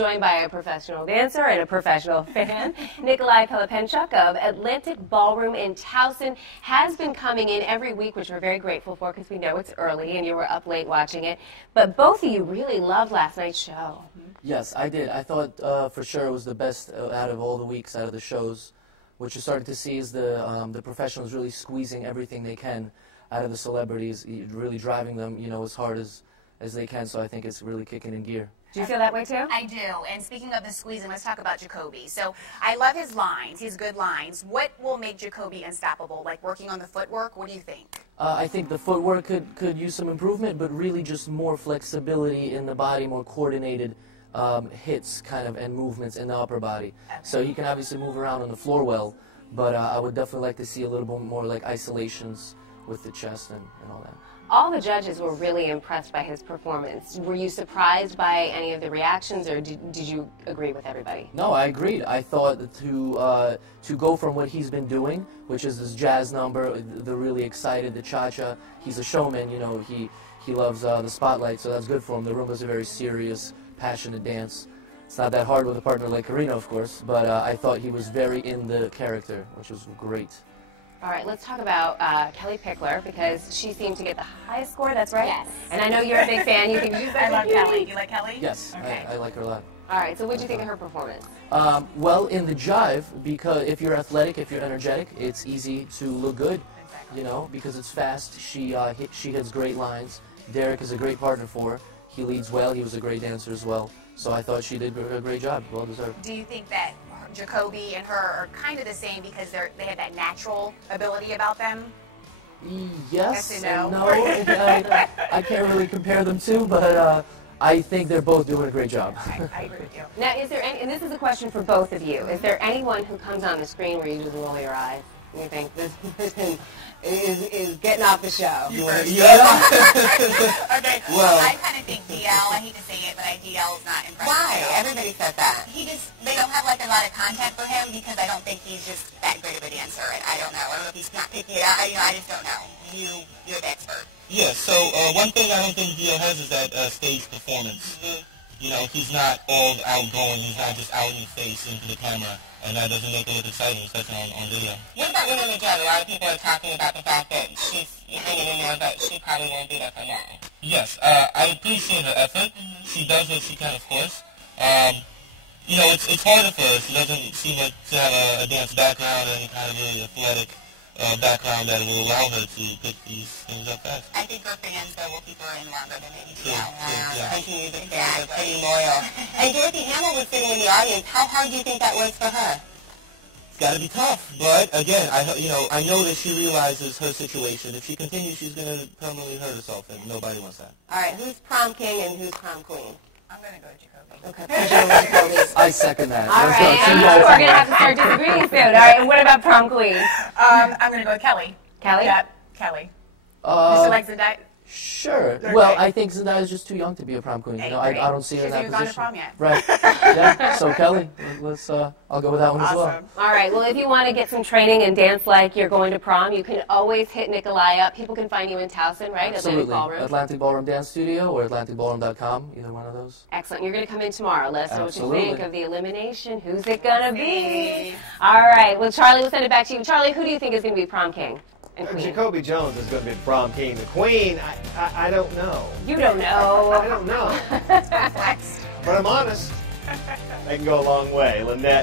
Joined by a professional dancer and a professional fan, Nikolai Pelipenchuk of Atlantic Ballroom in Towson has been coming in every week, which we're very grateful for because we know it's early and you were up late watching it. But both of you really loved last night's show. Yes, I did. I thought for sure it was the best out of all the weeks, out of the shows. What you're starting to see is the professionals really squeezing everything they can out of the celebrities, really driving them, as hard as they can. So I think it's really kicking in gear. Do you feel that way too? I do. And speaking of the squeezing, let's talk about Jacoby. So I love his lines. He has good lines. What will make Jacoby unstoppable? Like working on the footwork? What do you think? I think the footwork could use some improvement, but really just more flexibility in the body, more coordinated hits kind of and movements in the upper body. Okay. So he can obviously move around on the floor well, but I would definitely like to see a little bit more like isolations with the chest and all that. All the judges were really impressed by his performance. Were you surprised by any of the reactions, or did you agree with everybody? No, I agreed. I thought that to go from what he's been doing, which is this jazz number, the really excited, the cha-cha. He's a showman, he loves the spotlight, so that's good for him. The Rumba's a very serious, passionate dance. It's not that hard with a partner like Karina, of course, but I thought he was very in the character, which was great. All right, let's talk about Kelly Pickler, because she seemed to get the highest score, that's right? Yes. And I know you're a big fan. You think she's I love Kelly. You like Kelly? Yes, okay. I like her a lot. All right, so what did you think of her performance? Well, in the jive, because if you're athletic, if you're energetic, it's easy to look good, because it's fast. She hits great lines. Derek is a great partner for her. He leads well. He was a great dancer as well. So I thought she did a great job. Well deserved. Do you think that Jacoby and her are kind of the same because they have that natural ability about them? Yes and no. I can't really compare them two, but I think they're both doing a great job. I agree with you. Now, is there any, and this is a question for both of you, is there anyone who comes on the screen where you just roll your eyes and you think this person is getting off the show? Okay, well, I kind of think DL, I hate to say it, but DL is not impressive. Why? Everybody says that. They don't have like a lot of content for him because I don't think he's just that great of a dancer. I don't know. I don't know if he's not picking it out. I just don't know. You're the expert. Yes, so one thing I don't think DL has is that stage performance. He's not all outgoing. He's not just out in your face into the camera. And that doesn't make it look exciting, especially on video. What about women in general? A lot of people are talking about the fact that she's hanging in there, but she probably won't do that for long. Yes, I appreciate her effort. She does what she can, of course. It's harder for her. She doesn't seem like to have a dance background or any kind of really athletic background that will allow her to pick these things up fast. I think her fans, though, will keep her in longer than maybe True, yeah. Country music fans are pretty loyal. And Dorothy Hamill was sitting in the audience. How hard do you think that was for her? It's got to be tough, but again, I know that she realizes her situation. If she continues, she's going to permanently hurt herself, and nobody wants that. All right, who's prom king and who's prom queen? I'm going to go to Jacoby. Okay. I second that. All right, and we're going to have to start disagreeing soon. All right, and what about prom queen? I'm going to go with Kelly. Kelly? Yeah, Kelly. Mr. Like Zendaya? Sure. Okay. Well, I think Zendaya is just too young to be a prom queen. I don't see her in that She's gone to position. prom yet. Right. Yeah. So Kelly, I'll go with that one as well. Awesome. All right, well, if you want to get some training and dance like you're going to prom, you can always hit Nikolai up. People can find you in Towson, right? Absolutely. Atlantic Ballroom. Atlantic Ballroom Dance Studio or AtlanticBallroom.com, either one of those. Excellent. You're going to come in tomorrow. Let us know what you Absolutely. think of the elimination. Who's it going to be? All right. Well, Charlie, we'll send it back to you. Charlie, who do you think is going to be prom king and queen? Jacoby Jones is going to be the prom king. The queen, I don't know. You don't know. I don't know. But I'm honest. They can go a long way. Lynette.